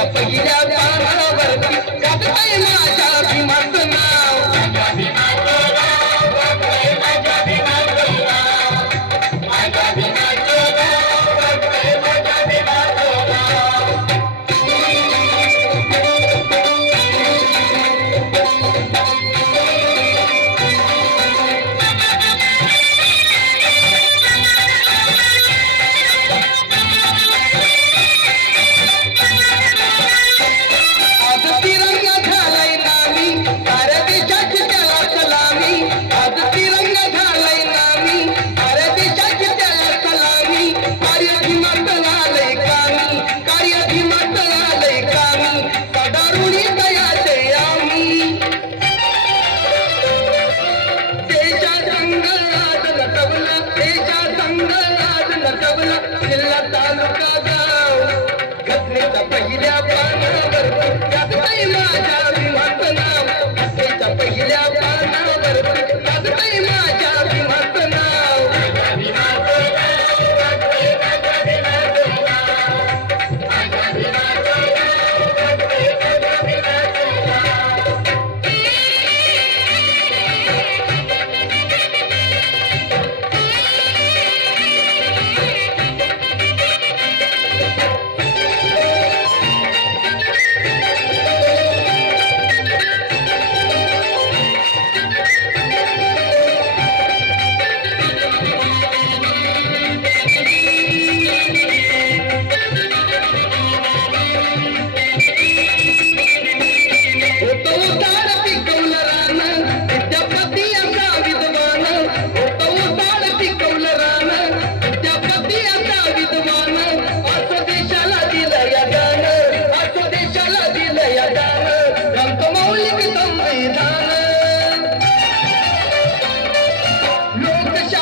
ತಪ್ಪಗಿದ जमला जिल्हा तालुका गाव घटनेच्या पहिल्या पानावर त्यात पहिला जावी माझं नाव घटनेच्या पहिल्या पानावर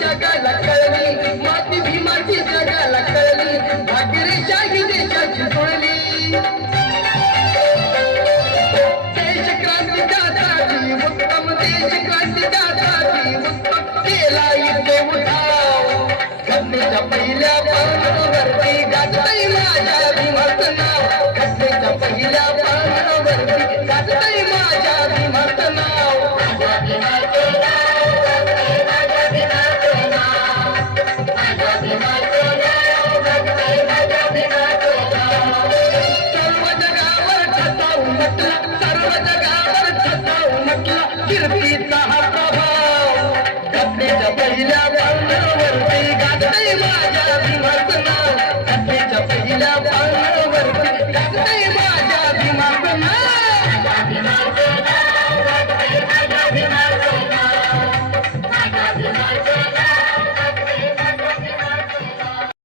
जगाला कळली माती भीमाची जगाला कळली भागीरे देशाची जुळली. देश क्रांती दादाजी उत्तम देश क्रांती दादाजी उत्तम केला इथे उठाव. घटनेच्या पहिल्या पानावरती गाजतई राजा भीमाचं नाव. घटनेच्या पहिल्या पानावरती Bila